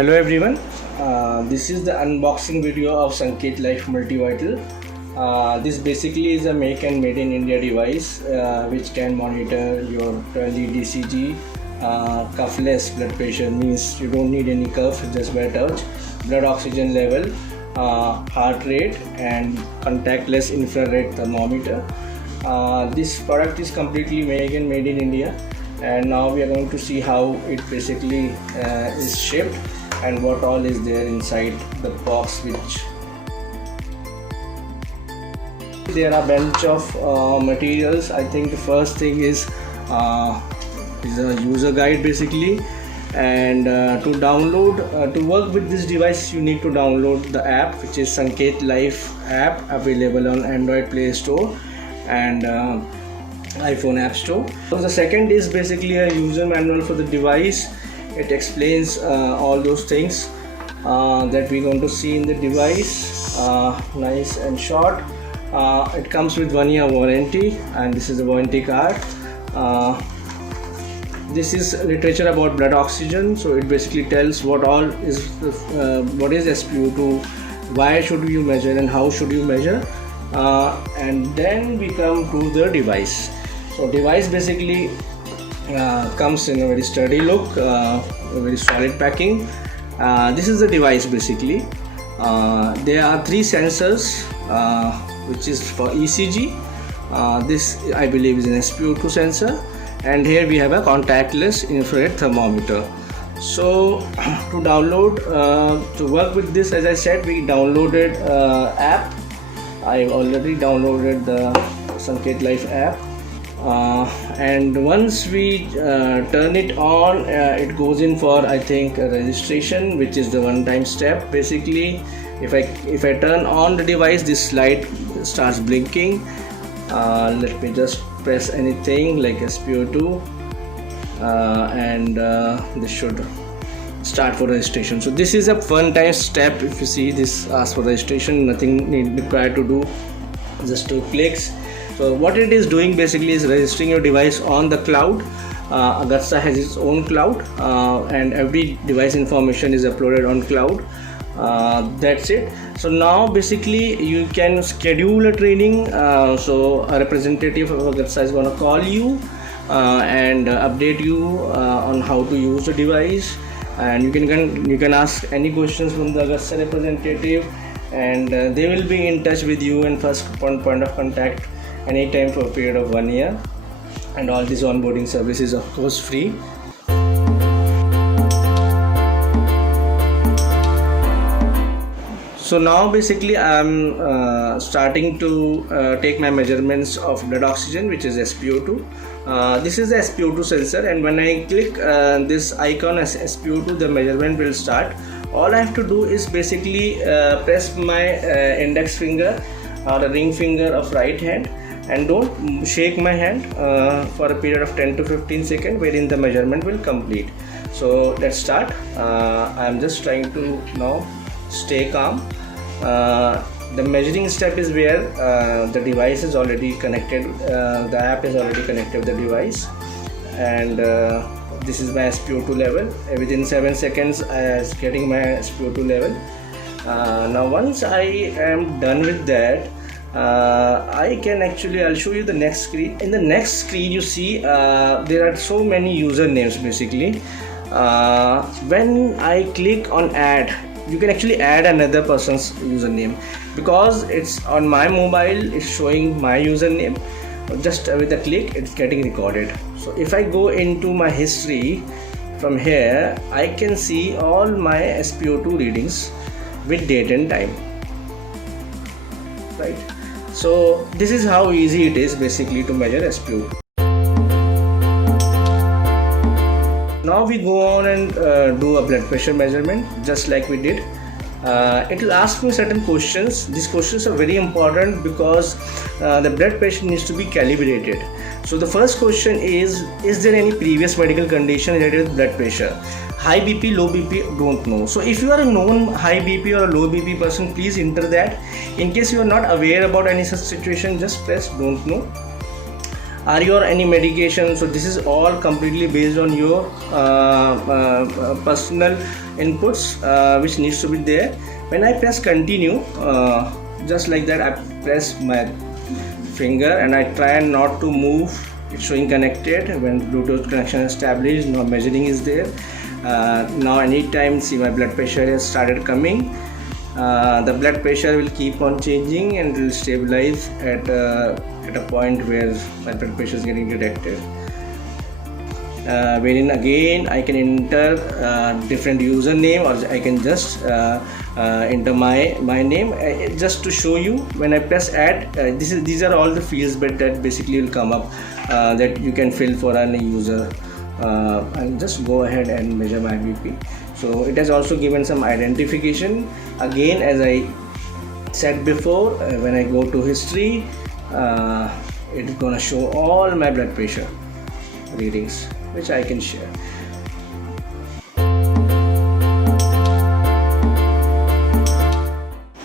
Hello everyone, this is the unboxing video of Sanket Life Multivital. This basically is a make and made in India device which can monitor your 12 DCG, cuffless blood pressure, means you don't need any cuff, just by touch, blood oxygen level, heart rate and contactless infrared thermometer. This product is completely made in India, and now we are going to see how it basically is shipped and what all is there inside the box. Which there are bunch of materials. I think the first thing is a user guide basically, and to download to work with this device you need to download the app, which is Sanket Life app, available on Android Play Store and iPhone App Store. So the second is basically a user manual for the device. It explains all those things that we're going to see in the device, nice and short. It comes with 1 year warranty, and this is the warranty card. This is literature about blood oxygen, so it basically tells what all is what is SpO2, why should you measure and how should you measure. And then we come to the device. So device basically comes in a very sturdy look, a very solid packing. This is the device basically. There are 3 sensors, which is for ECG. This I believe is an SpO2 sensor, and here we have a contactless infrared thermometer. So to download, to work with this, as I said, we downloaded app. I've already downloaded the Sanket Life app, and once we turn it on, it goes in for, I think, a registration, which is the one-time step. Basically, if I turn on the device, this light starts blinking. Let me just press anything like SpO2, and this should start for registration. So this is a one-time step. If you see, this asks for registration, nothing required to do, just 2 clicks. So what it is doing basically is registering your device on the cloud. Agastza has its own cloud, and every device information is uploaded on cloud. That's it. So now basically you can schedule a training. So a representative of Agastza is going to call you and update you on how to use the device, and you can ask any questions from the Agastza representative, and they will be in touch with you and first point of contact anytime for a period of 1 year. And all these onboarding services of course free. So now basically I'm starting to take my measurements of blood oxygen, which is SpO2. This is the SpO2 sensor, and when I click this icon as SpO2, the measurement will start. All I have to do is basically press my index finger or the ring finger of right hand, and don't shake my hand for a period of 10 to 15 seconds, wherein the measurement will complete. So let's start. I'm just trying to now stay calm. The measuring step is where the device is already connected, the app is already connected with the device, and this is my SpO2 level. Within 7 seconds I was getting my SpO2 level. Now once I am done with that, I'll show you the next screen. In the next screen you see there are so many usernames basically. When I click on add, you can actually add another person's username, because it's on my mobile, it's showing my username. Just with a click it's getting recorded. So if I go into my history from here, I can see all my SpO2 readings with date and time, right? So this is how easy it is basically to measure SpO2. Now we go on and do a blood pressure measurement, just like we did. It will ask me certain questions. These questions are very important because the blood pressure needs to be calibrated. So the first question is there any previous medical condition related with blood pressure? High BP, low BP, don't know. So if you are a known high BP or a low BP person, please enter that. In case you are not aware about any such situation, just press don't know. are you on any medication? So this is all completely based on your personal inputs which needs to be there. When I press continue, just like that, I press my finger and I try not to move. It's showing connected. When Bluetooth connection is established, now measuring is there. Now anytime, see, my blood pressure has started coming. The blood pressure will keep on changing and will stabilize at a point where my blood pressure is getting detected. Wherein again I can enter different username, or I can just enter my name. Just to show you, when I press add, these are all the fields that basically will come up that you can fill for any user. I'll just go ahead and measure my BP. So it has also given some identification. Again, as I said before, when I go to history, it's gonna show all my blood pressure readings, which I can share.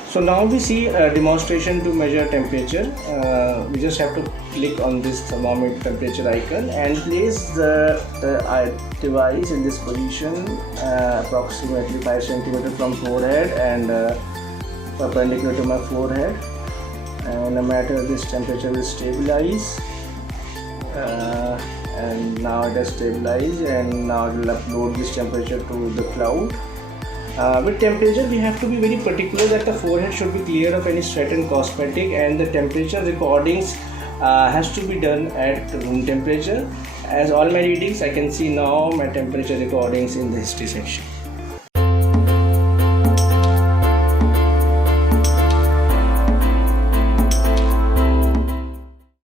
So now we see a demonstration to measure temperature. We just have to click on this thermometer temperature icon and place the device in this position, approximately 5 cm from forehead and perpendicular to my forehead. And no matter this, temperature will stabilize. And now it has stabilized, and now it will upload this temperature to the cloud. With temperature, we have to be very particular that the forehead should be clear of any sweat and cosmetic, and the temperature recordings has to be done at room temperature. As all my readings, I can see now my temperature recordings in the history section.